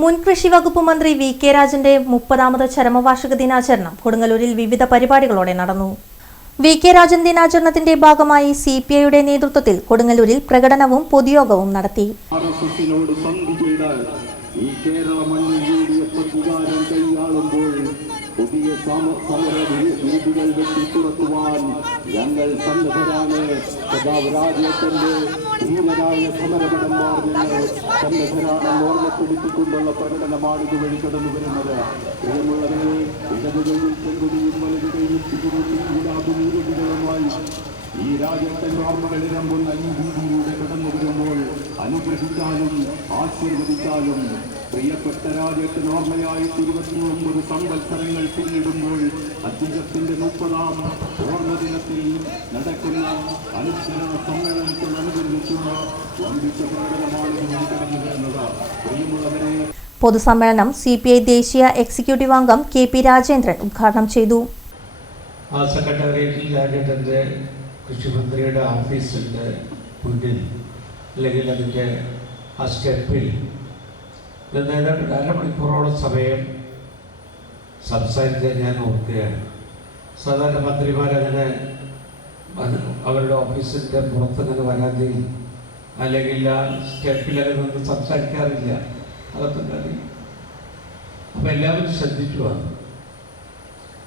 മുൻ കൃഷി വകുപ്പ് മന്ത്രി വി കെ രാജന്റെ 30ാമത് ചരമവാർഷിക ദിനാചരണം കൊടുങ്ങല്ലൂരിൽ വിവിധ പരിപാടികളോടെ നടന്നു. വി കെ രാജൻ ദിനാചരണത്തിന്റെ ഭാഗമായി സിപിഐയുടെ നേതൃത്വത്തിൽ കൊടുങ്ങല്ലൂരിൽ പ്രകടനവും പൊതുയോഗവും നടത്തി. പുതിയ സമരരീതികൾ വെട്ടിത്തുറക്കുവാൻ ഞങ്ങൾ സന്നദ്ധരാണ്. രാജ്യത്തിന്റെ ധീരനായ സമരഭടന്മാർ ഞങ്ങൾ സന്നദ്ധരാണെന്ന് ഓർമ്മപ്പെടുത്തിക്കൊണ്ടുള്ള പ്രകടനമാണ് ഇതുവഴി കടന്നു വരുന്നത്. പ്രിയമുള്ളവരെ, ഇടതുകൈയിൽ ചെങ്കൊടിയും വലതുകൈയിൽ ഗുലാബുമായി ഈ രാജ്യത്തിന്റെ ഓർമ്മകളിരമ്പുന്ന ഈ രീതിയിലൂടെ കടന്നു വരുമ്പോൾ അനുഗ്രഹിച്ചാലും ആശീർവദിച്ചാലും പ്രിയപ്പെട്ട രാജ്യത്തിന് ഓർമ്മയായി 29 സംവത്സരങ്ങൾ പിന്നിടുമ്പോൾ അദ്ദേഹത്തിന്റെ 30ാം ഓർമ്മ ദിനത്തിൽ നടക്കുന്ന അനുസ്മരണ സമ്മേളനത്തോടനുബന്ധിച്ചുള്ള വമ്പിച്ച പ്രകടനമാണ് കടന്നു വരുന്നത്. പ്രിയമുള്ളവരെ, പൊതുസമ്മേളനം സിപിഐ ദേശീയ എക്സിക്യൂട്ടീവ് അംഗം കെ പി രാജേന്ദ്രൻ ഉദ്ഘാടനം ചെയ്തു. ആ സെക്രട്ടേറിയറ്റിൽ രാജേന്ദ്രൻ്റെ കൃഷിമന്ത്രിയുടെ ഓഫീസിൻ്റെ മുന്നിൽ അല്ലെങ്കിൽ അതിൻ്റെ ആ സ്റ്റെപ്പിൽ ഏതാണ്ട് അരമണിക്കൂറോളം സമയം സംസാരിച്ച് ഞാൻ ഓർക്കുകയാണ്. സാധാരണ മന്ത്രിമാരങ്ങനെ അവരുടെ ഓഫീസിൻ്റെ പുറത്തങ്ങനെ വരാതെയും അല്ലെങ്കിൽ ആ സ്റ്റെപ്പിലൊക്കെ നിന്ന് സംസാരിക്കാറില്ല. അകത്തുണ്ടായി. അപ്പോൾ എല്ലാവരും ശ്രദ്ധിച്ചു വന്നു.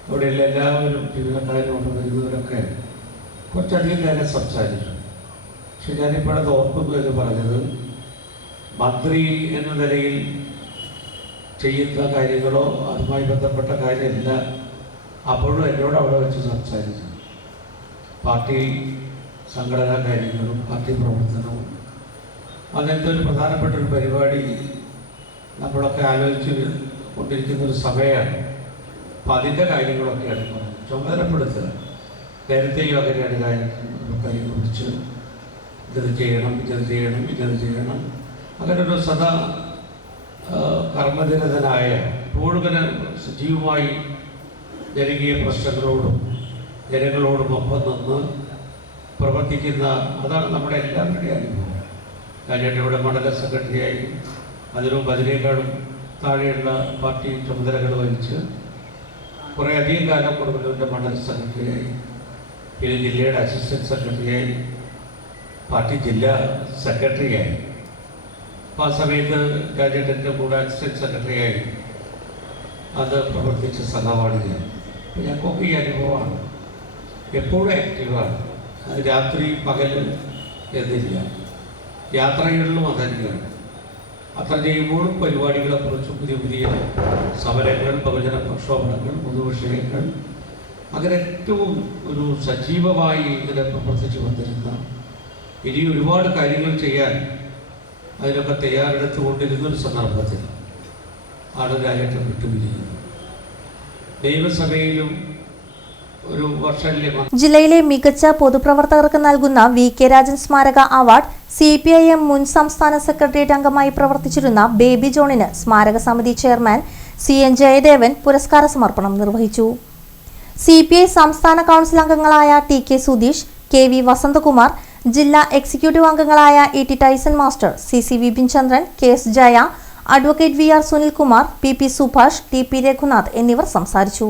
അവിടെയുള്ള എല്ലാവരും ജീവിതക്കാരോട് വരുന്നവരൊക്കെ കുറച്ചധികം നേരം സംസാരിച്ചു. പക്ഷെ ഞാനിപ്പോഴത് ഓർക്കുന്നു എന്ന് പറഞ്ഞത്, മന്ത്രി എന്ന നിലയിൽ ചെയ്യുന്ന കാര്യങ്ങളോ അതുമായി ബന്ധപ്പെട്ട കാര്യമല്ല അപ്പോഴും എന്നോട് അവിടെ വെച്ച് സംസാരിച്ചു. പാർട്ടി സംഘടനാ കാര്യങ്ങളും പാർട്ടി പ്രവർത്തനവും അങ്ങനത്തെ ഒരു പ്രധാനപ്പെട്ട ഒരു പരിപാടി നമ്മളൊക്കെ ആലോചിച്ച് കൊണ്ടിരിക്കുന്നൊരു സമയമാണ്. അപ്പം അതിൻ്റെ കാര്യങ്ങളൊക്കെയാണ് ചുമതലപ്പെടുത്തുക. നേരത്തെയും അങ്ങനെയാണ് കാര്യം കുറിച്ച് ഇന്നത് ചെയ്യണം, ഇന്നത് ചെയ്യണം, ഇന്നത് ചെയ്യണം. അങ്ങനെ ഒരു സദാ കർമ്മനിരതനായ കൂടുതൽ സജീവമായി ജനകീയ പ്രശ്നങ്ങളോടും ജനങ്ങളോടും ഒപ്പം നിന്ന് പ്രവർത്തിക്കുന്ന, അതാണ് നമ്മുടെ എല്ലാവരുടെയും അനുഭവം. രാജേട്ടൻ ഇവിടെ മണ്ഡല സെക്രട്ടറിയായി അതിനും അതിനേക്കാളും താഴെയുള്ള പാർട്ടി ചുമതലകൾ വഹിച്ച് കുറേ അധികം കാലം കൊടുക്കുന്നതിൻ്റെ മണ്ഡല സെക്രട്ടറിയായി, പിന്നെ ജില്ലയുടെ അസിസ്റ്റൻറ്റ് സെക്രട്ടറിയായി, പാർട്ടി ജില്ലാ സെക്രട്ടറിയായി. അപ്പോൾ ആ സമയത്ത് രാജേട്ടൻ്റെ കൂടെ അസിസ്റ്റൻറ്റ് സെക്രട്ടറിയായി അത് പ്രവർത്തിച്ച സഹപാഠി ഞാൻ. അപ്പോൾ ഞങ്ങൾക്കൊക്കെ ഈ അനുഭവമാണ്. എപ്പോഴും ആക്റ്റീവാണ്. അത് രാത്രി പകൽ എന്നില്ല. യാത്രകളിലും അതന്നെയാണ്. അത്ര ചെയ്യുമ്പോഴും പരിപാടികളെക്കുറിച്ചും പുതിയ പുതിയ സമരങ്ങൾ, ബഹുജന പ്രക്ഷോഭങ്ങൾ, പൊതുവിഷയങ്ങൾ, അങ്ങനെ ഏറ്റവും ഒരു സജീവമായി ഇങ്ങനെ പ്രവർത്തിച്ചു വന്നിരുന്ന, ഇനി ഒരുപാട് കാര്യങ്ങൾ ചെയ്യാൻ അതിനൊക്കെ തയ്യാറെടുത്തുകൊണ്ടിരുന്നൊരു സന്ദർഭത്തിൽ ആണ് രാജേട്ടൻ വിട്ടുപിരിയുന്നത്. നിയമസഭയിലും ഒരു വർഷമല്ലേ. ജില്ലയിലെ മികച്ച പൊതുപ്രവർത്തകർക്ക് നൽകുന്ന വി കെ രാജൻ സ്മാരക അവാർഡ് CPIM മുൻ സംസ്ഥാന സെക്രട്ടേറിയറ്റ് അംഗമായി പ്രവർത്തിച്ചിരുന്ന ബേബി ജോണിന് സ്മാരക സമിതി ചെയർമാൻ CN ജയദേവൻ പുരസ്കാര സമർപ്പണം നിർവഹിച്ചു. CPI സംസ്ഥാന കൗൺസിൽ അംഗങ്ങളായ TK സുധീഷ്, KV വസന്തകുമാർ, ജില്ലാ എക്സിക്യൂട്ടീവ് അംഗങ്ങളായ ET Tyson master, CC Vipin Chandran, KS Jaya, advocate VR Sunilkumar, PP Subhash, TP Raghunath എന്നിവർ സംസാരിച്ചു.